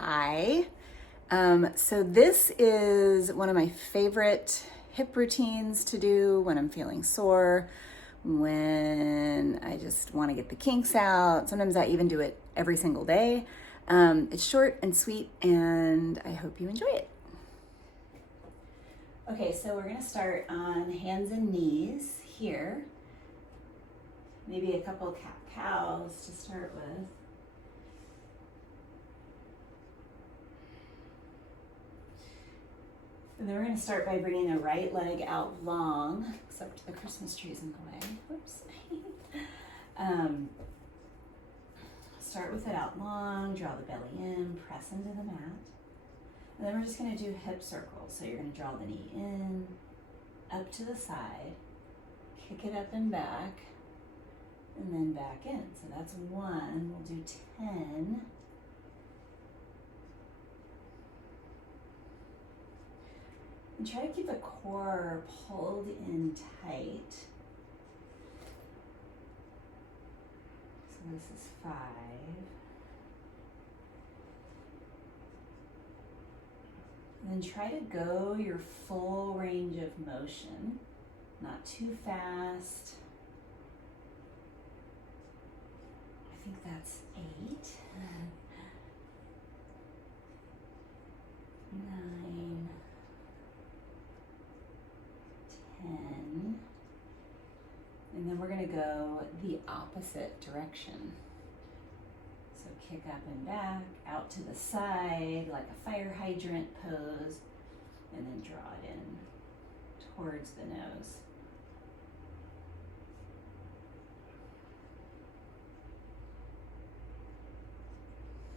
Hi. So this is one of my favorite hip routines to do when I'm feeling sore, when I just want to get the kinks out. Sometimes I even do it every single day. It's short and sweet, and I hope you enjoy it. Okay, so we're gonna start on hands and knees here. Maybe a couple cat-cows to start with. And then we're going to start by bringing the right leg out long, except the Christmas tree's in the way. Whoops. Start with it out long, draw the belly in, press into the mat. And then we're just going to do hip circles. So you're going to draw the knee in, up to the side, kick it up and back, and then back in. So that's 1. We'll do 10. And try to keep the core pulled in tight. So this is 5. And then try to go your full range of motion, not too fast. I think that's 8. 9. 10. And then we're going to go the opposite direction. So kick up and back, out to the side like a fire hydrant pose, and then draw it in towards the nose.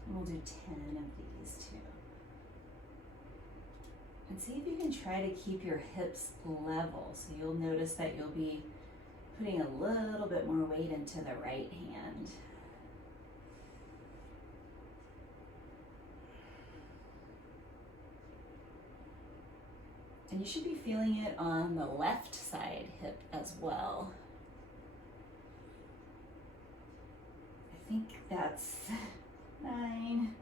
And we'll do 10 of these too. And see if you can try to keep your hips level. So you'll notice that you'll be putting a little bit more weight into the right hand. And you should be feeling it on the left side hip as well. I think that's 9,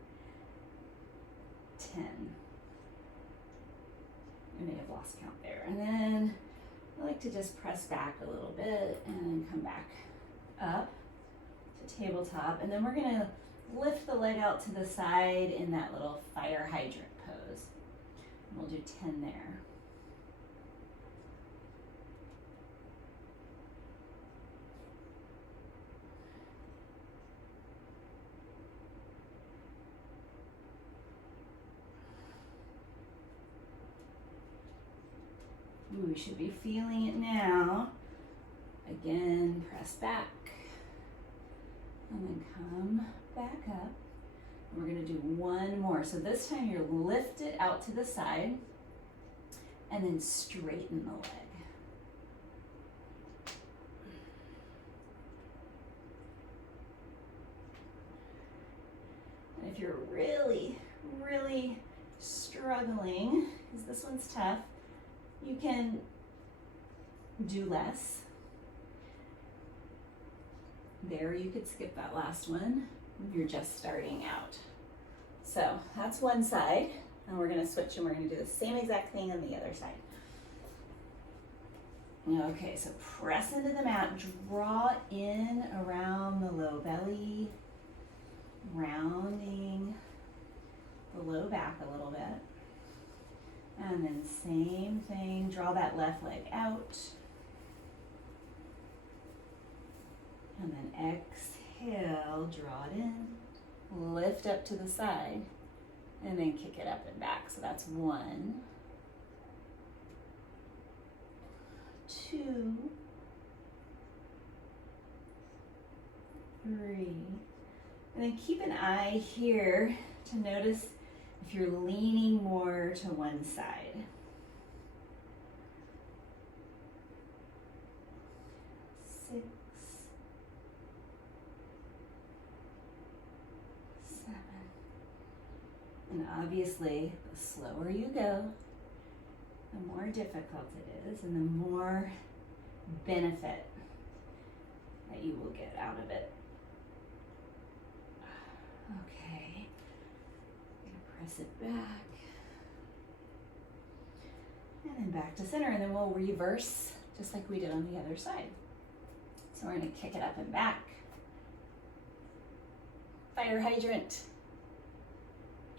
10. I may have lost count there. And then I like to just press back a little bit and then come back up to tabletop. And then we're gonna lift the leg out to the side in that little fire hydrant pose. And we'll do 10 there. We should be feeling it now. Again, press back. And then come back up. And we're going to do 1 more. So this time you're lift it out to the side and then straighten the leg. And if you're really, really struggling, because this one's tough, you can do less. There, you could skip that last one if you're just starting out. So that's one side, and we're going to switch and we're going to do the same exact thing on the other side. Okay, so press into the mat, draw in around the low belly, rounding the low back a little bit. And then same thing, draw that left leg out. And then exhale, draw it in, lift up to the side, and then kick it up and back. So that's 1, 2, 3. And then keep an eye here to notice if you're leaning more to one side. 6, 7. And obviously, the slower you go, the more difficult it is, and the more benefit that you will get out of it. Okay. Press it back. And then back to center, and then we'll reverse just like we did on the other side. So we're going to kick it up and back. Fire hydrant.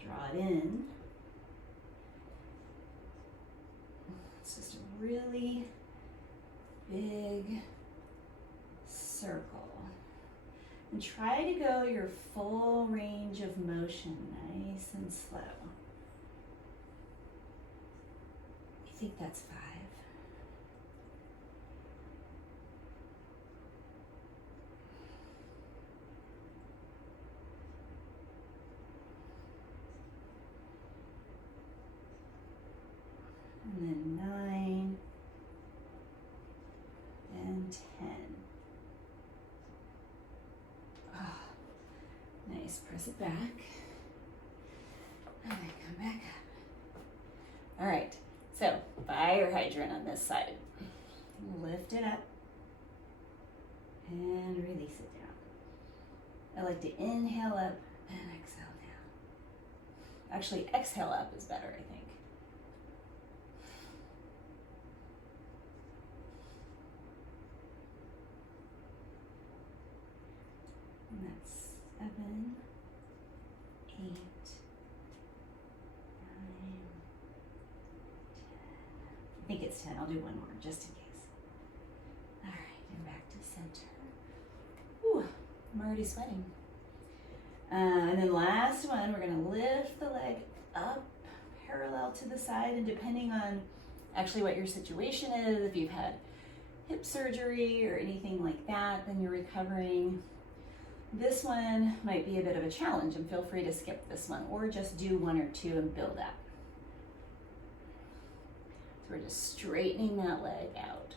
Draw it in. It's just a really big circle. And try to go your full range of motion, nice and slow. I think that's 5. And then 9 and 10. Oh, nice. Press it back. And then come back up. All right. So, fire hydrant on this side. Lift it up and release it down. I like to inhale up and exhale down. Actually, exhale up is better, I think. And that's 7, 8, 9, 10. I think it's 10. I'll do one more just in case. All right, and back to center. Ooh, I'm already sweating. And then last one, we're gonna lift the leg up parallel to the side, and depending on actually what your situation is, if you've had hip surgery or anything like that, then you're recovering. This one might be a bit of a challenge, and feel free to skip this one or just do 1 or 2 and build up. So we're just straightening that leg out.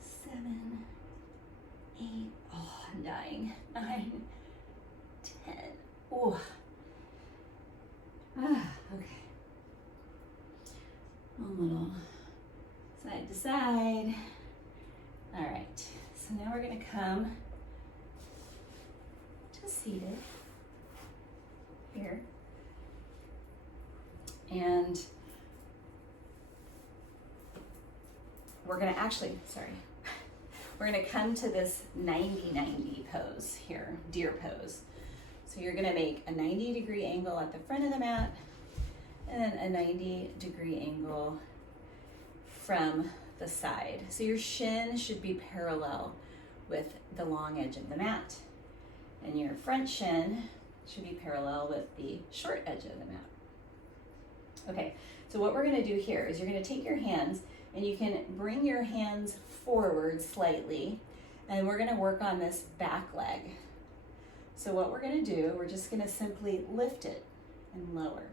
Seven, 8, oh, I'm dying. 9, 10. Oh. Okay. A little side to side. All right, so now we're gonna come to seated here. And we're gonna we're gonna come to this 90-90 pose here, deer pose. So you're gonna make a 90-degree angle at the front of the mat, and then a 90-degree angle from the side. So your shin should be parallel with the long edge of the mat, and your front shin should be parallel with the short edge of the mat. Okay, so what we're gonna do here is you're gonna take your hands, and you can bring your hands forward slightly, and we're gonna work on this back leg. So what we're gonna do, we're just gonna simply lift it and lower.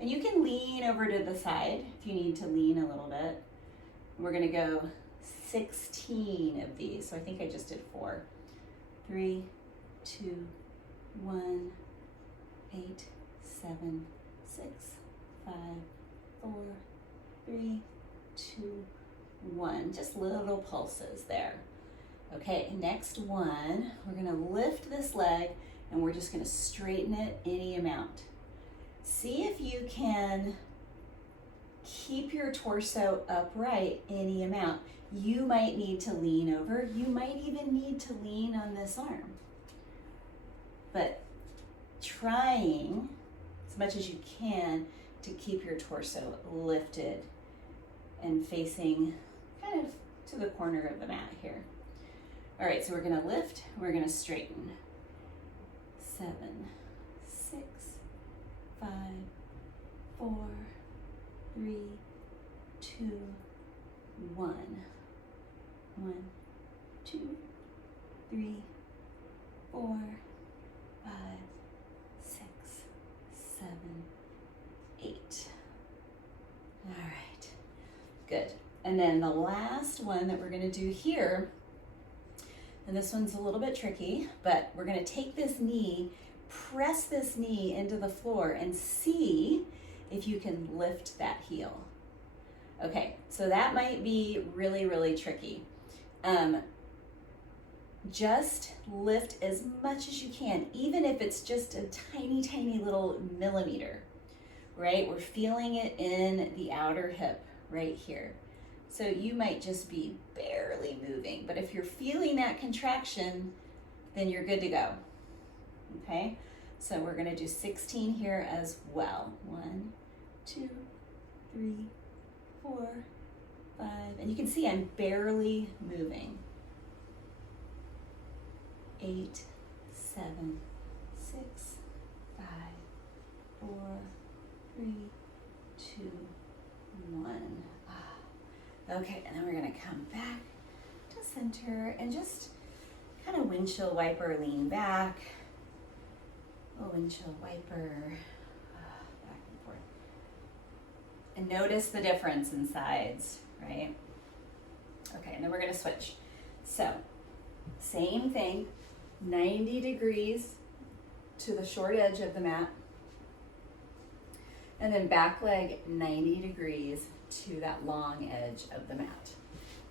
And you can lean over to the side if you need to lean a little bit. We're gonna go 16 of these. So I think I just did 4. 3, 2, 1, 8, 7, 6, 5, 4, 3, 2, 1. Just little pulses there. Okay, next one, we're gonna lift this leg and we're just gonna straighten it any amount. See if you can keep your torso upright any amount. You might need to lean over. You might even need to lean on this arm. But trying as much as you can to keep your torso lifted and facing kind of to the corner of the mat here. All right, so we're gonna lift, we're gonna straighten. 7, 6, 5, 4, 3, 2, 1. 1, 2, 3, 4, 5, 6, 7, 8. All right, good. And then the last one that we're gonna do here, and this one's a little bit tricky, but we're gonna take this knee, press this knee into the floor and see if you can lift that heel. Okay, so that might be really, really tricky. Just lift as much as you can, even if it's just a tiny, tiny little millimeter, right? We're feeling it in the outer hip right here. So you might just be barely moving, but if you're feeling that contraction, then you're good to go, okay? So we're gonna do 16 here as well. 1, 2, 3, 4, 5, and you can see I'm barely moving. 8, 7, 6, 5, 4, 3, 2, 1. Okay, and then we're gonna come back to center and just kind of windshield wiper, lean back. A windshield wiper, back and forth. And notice the difference in sides, right? Okay, and then we're gonna switch. So, same thing, 90 degrees to the short edge of the mat. And then back leg 90 degrees to that long edge of the mat.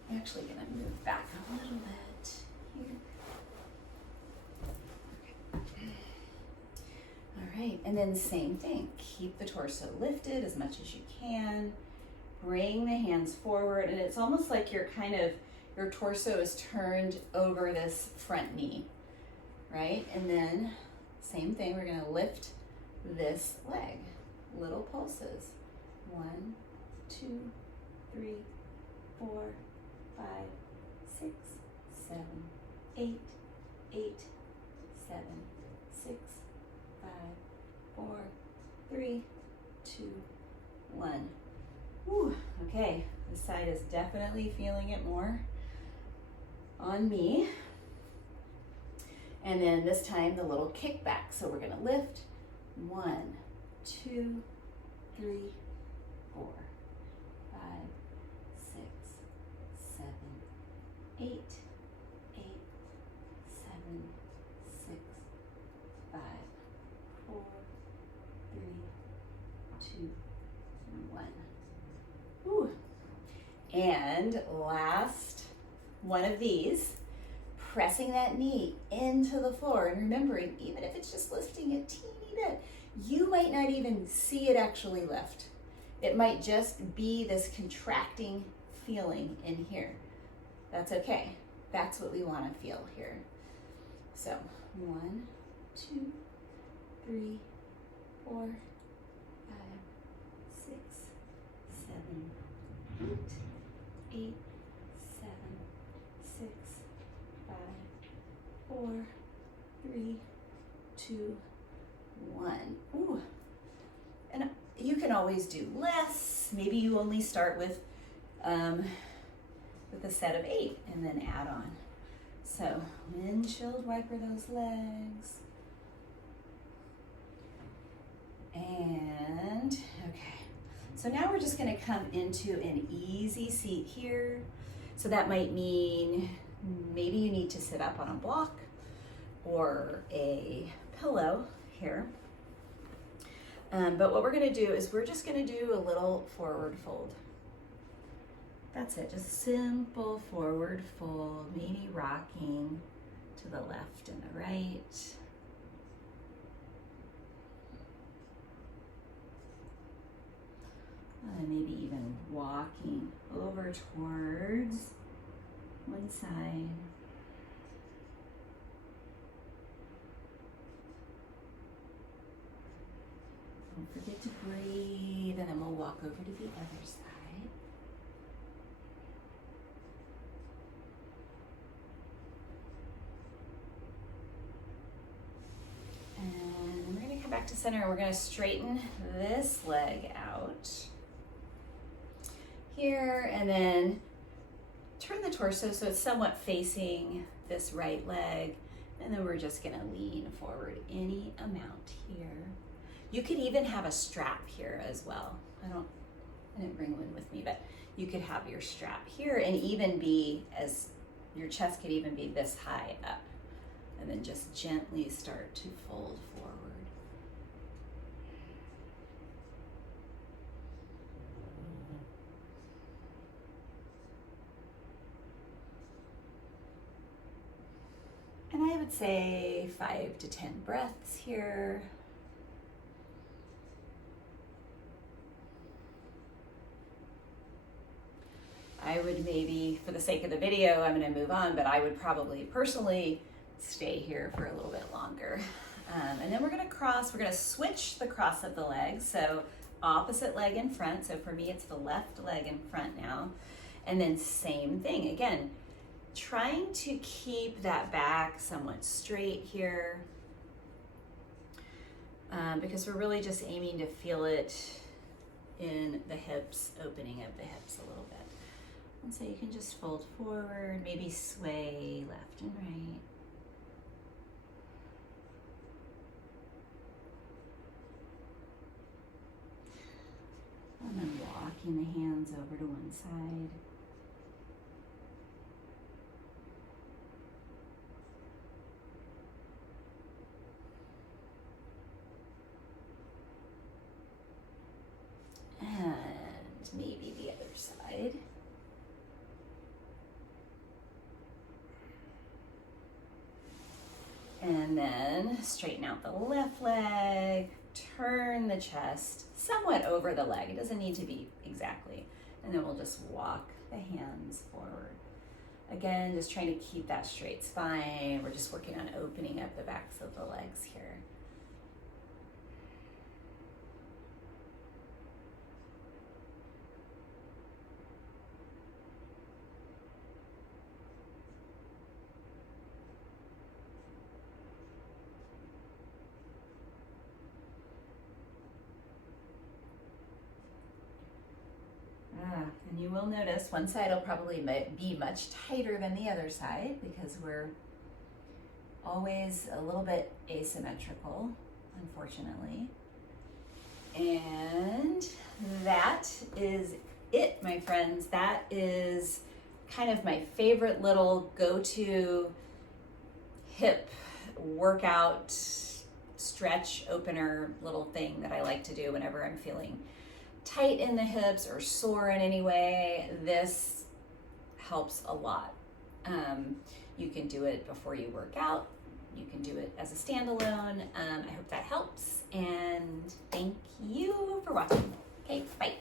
I'm actually gonna move back a little bit here. Okay. All right, and then same thing. Keep the torso lifted as much as you can. Bring the hands forward, and it's almost like your torso is turned over this front knee, right? And then same thing, we're gonna lift this leg. Little pulses. 1, 2, 3, 4, 5, 6, 7, 8, 8, 7, 6, 5, 4, 3, 2, 1. Whew, okay, this side is definitely feeling it more on me. And then this time the little kickback. So we're gonna lift. 1, 2, 3, 4, 5, 6, 7, 8, 8, 7, 6, 5, 4, 3, 2, 1. Ooh. And last one of these, pressing that knee into the floor and remembering, even if it's just lifting a teeny bit, you might not even see it actually lift. It might just be this contracting feeling in here. That's okay. That's what we want to feel here. So 1, 2, 3, 4, 5, 6, 7, 8, 8, 7, 6, 5, 4, 3, 2, 1. Ooh. And you can always do less. Maybe you only start with a set of 8 and then add on. So windshield wiper those legs. And okay. So now we're just going to come into an easy seat here. So that might mean maybe you need to sit up on a block or a pillow here. But what we're going to do is we're just going to do a little forward fold. That's it, just simple forward fold, maybe rocking to the left and the right. And maybe even walking over towards one side. Don't forget to breathe, and then we'll walk over to the other side. And we're going to come back to center, and we're going to straighten this leg out here, and then turn the torso so it's somewhat facing this right leg, and then we're just going to lean forward any amount here. You could even have a strap here as well. I didn't bring one with me, but you could have your strap here and even be, as your chest could even be this high up, and then just gently start to fold forward. I would say 5 to 10 breaths here. I would maybe, for the sake of the video, I'm going to move on, but I would probably personally stay here for a little bit longer. And then we're going to switch the cross of the legs. So opposite leg in front. So for me, it's the left leg in front now. And then same thing. Again, trying to keep that back somewhat straight here, because we're really just aiming to feel it in the hips, opening of the hips a little bit. And so you can just fold forward, maybe sway left and right. And then walking the hands over to one side. And maybe the other side. And then straighten out the left leg, turn the chest somewhat over the leg. It doesn't need to be exactly. And then we'll just walk the hands forward. Again, just trying to keep that straight spine. We're just working on opening up the backs of the legs here. And you will notice one side will probably be much tighter than the other side because we're always a little bit asymmetrical, unfortunately. And that is it, my friends. That is kind of my favorite little go-to hip workout stretch opener little thing that I like to do whenever I'm feeling tight in the hips or sore in any way. This helps a lot. You can do it before you work out. You can do it as a standalone. I hope that helps, and thank you for watching. Okay, bye.